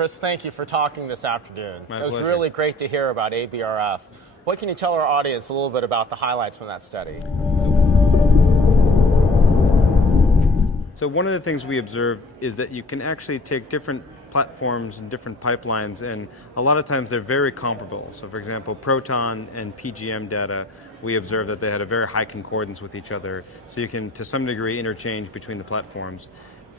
Chris, thank you for talking this afternoon. My It was pleasure. really great to hear about ABRF. What can you tell our audience a little bit about the highlights from that study? So one of the things we observed is that you can actually take different platforms and different pipelines, and a lot of times they're very comparable. So for example, Proton and PGM data, we observed that they had a very high concordance with each other, so you can to some degree interchange between the platforms.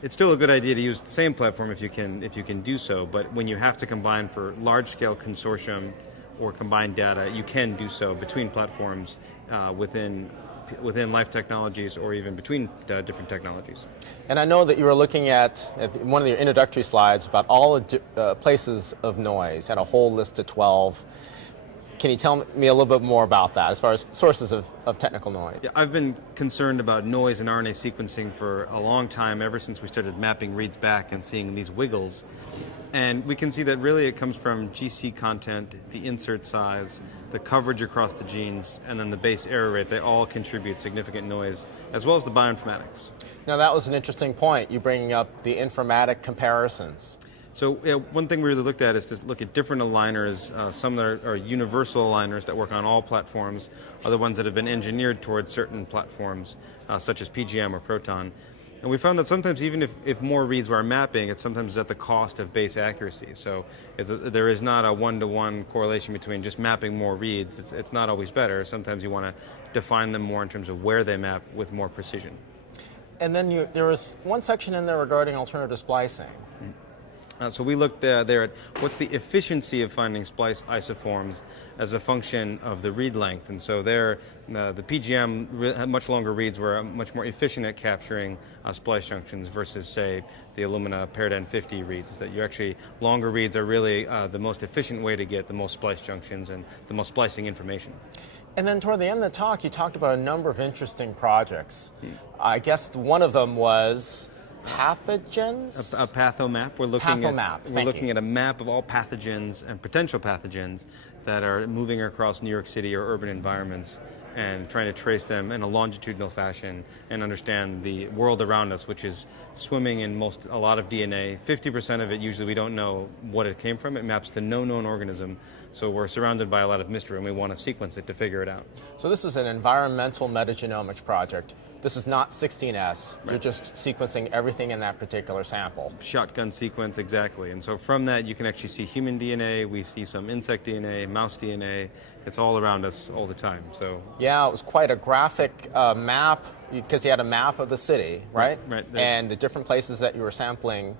It's still a good idea to use the same platform if you can do so, but when you have to combine for large-scale consortium or combined data, you can do so between platforms within life technologies or even between different technologies. And I know that you were looking at one of your introductory slides about all the places of noise, had a whole list of 12. Can you tell me a little bit more about that as far as sources of technical noise? Yeah, I've been concerned about noise in RNA sequencing for a long time, ever since we started mapping reads back and seeing these wiggles. And we can see that really it comes from GC content, the insert size, the coverage across the genes, and then the base error rate. They all contribute significant noise, as well as the bioinformatics. Now that was an interesting point, you bringing up the informatic comparisons. So one thing we really looked at is to look at different aligners, some that are universal aligners that work on all platforms, other ones that have been engineered towards certain platforms, such as PGM or Proton. And we found that sometimes even if more reads were mapping, it's sometimes at the cost of base accuracy. So there is not a one-to-one correlation between just mapping more reads. It's not always better. Sometimes you want to define them more in terms of where they map with more precision. And then there was one section in there regarding alternative splicing. So we looked there at what's the efficiency of finding splice isoforms as a function of the read length. And so there, the PGM much longer reads were much more efficient at capturing splice junctions versus, say, the Illumina paired N50 reads. That you actually, longer reads are really the most efficient way to get the most splice junctions and the most splicing information. And then toward the end of the talk, you talked about a number of interesting projects. I guess one of them was pathogens? A PathoMap. We're looking PathoMap. At a map of all pathogens and potential pathogens that are moving across New York City or urban environments, and trying to trace them in a longitudinal fashion and understand the world around us, which is swimming in a lot of DNA. 50% of it, usually we don't know what it came from. It maps to no known organism. So we're surrounded by a lot of mystery, and we want to sequence it to figure it out. So this is an environmental metagenomics project. This is not 16S. Right. You're just sequencing everything in that particular sample. Shotgun sequence, exactly. And so from that, you can actually see human DNA. We see some insect DNA, mouse DNA. It's all around us all the time. So yeah, it was quite a graphic map, because you had a map of the city, right? Right. And the different places that you were sampling.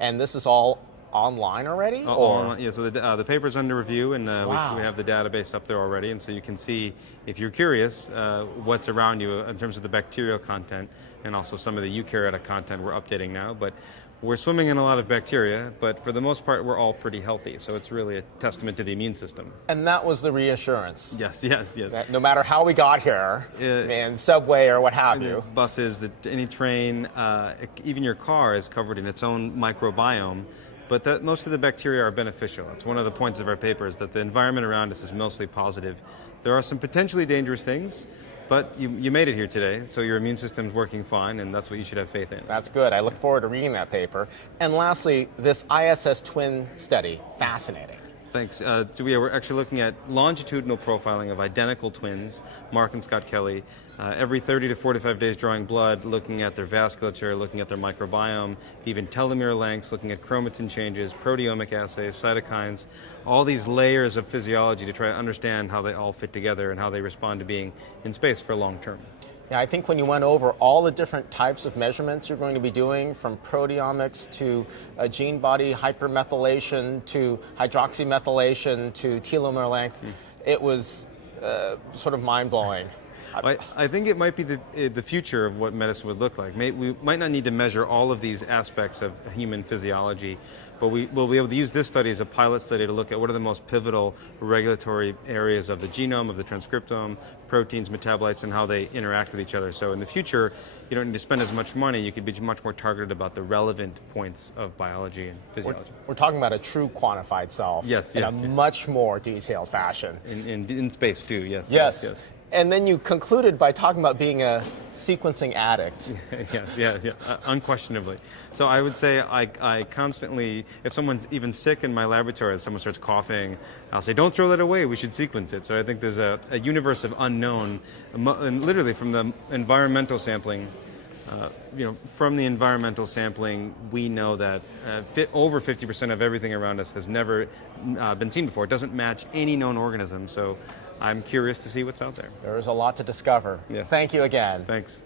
And this is all online already? Yeah, so the paper's under review, and wow. we have the database up there already, and so you can see, if you're curious, what's around you in terms of the bacterial content, and also some of the eukaryotic content we're updating now. But we're swimming in a lot of bacteria, but for the most part, we're all pretty healthy, so it's really a testament to the immune system. And that was the reassurance. Yes. That no matter how we got here, in subway or what have you. Buses, any train, even your car is covered in its own microbiome. But that most of the bacteria are beneficial. It's one of the points of our paper, is that the environment around us is mostly positive. There are some potentially dangerous things, but you made it here today, so your immune system's working fine, and that's what you should have faith in. That's good. I look forward to reading that paper. And lastly, this ISS twin study, fascinating. Thanks. So we're actually looking at longitudinal profiling of identical twins, Mark and Scott Kelly, every 30 to 45 days drawing blood, looking at their vasculature, looking at their microbiome, even telomere lengths, looking at chromatin changes, proteomic assays, cytokines, all these layers of physiology to try to understand how they all fit together and how they respond to being in space for long term. Yeah, I think when you went over all the different types of measurements you're going to be doing, from proteomics to gene body hypermethylation to hydroxymethylation to telomere length, it was sort of mind-blowing. I think it might be the future of what medicine would look like. We might not need to measure all of these aspects of human physiology, but we'll be able to use this study as a pilot study to look at what are the most pivotal regulatory areas of the genome, of the transcriptome, proteins, metabolites, and how they interact with each other. So in the future, you don't need to spend as much money. You could be much more targeted about the relevant points of biology and physiology. We're talking about a true quantified self in a much more detailed fashion. In space too, yes. Yes. And then you concluded by talking about being a sequencing addict. Yeah, unquestionably. So I would say I constantly, if someone's even sick in my laboratory, someone starts coughing, I'll say, don't throw that away, we should sequence it. So I think there's a universe of unknown, and literally from the environmental sampling, from the environmental sampling, we know that over 50% of everything around us has never been seen before. It doesn't match any known organism, so I'm curious to see what's out there. There is a lot to discover. Yeah. Thank you again. Thanks.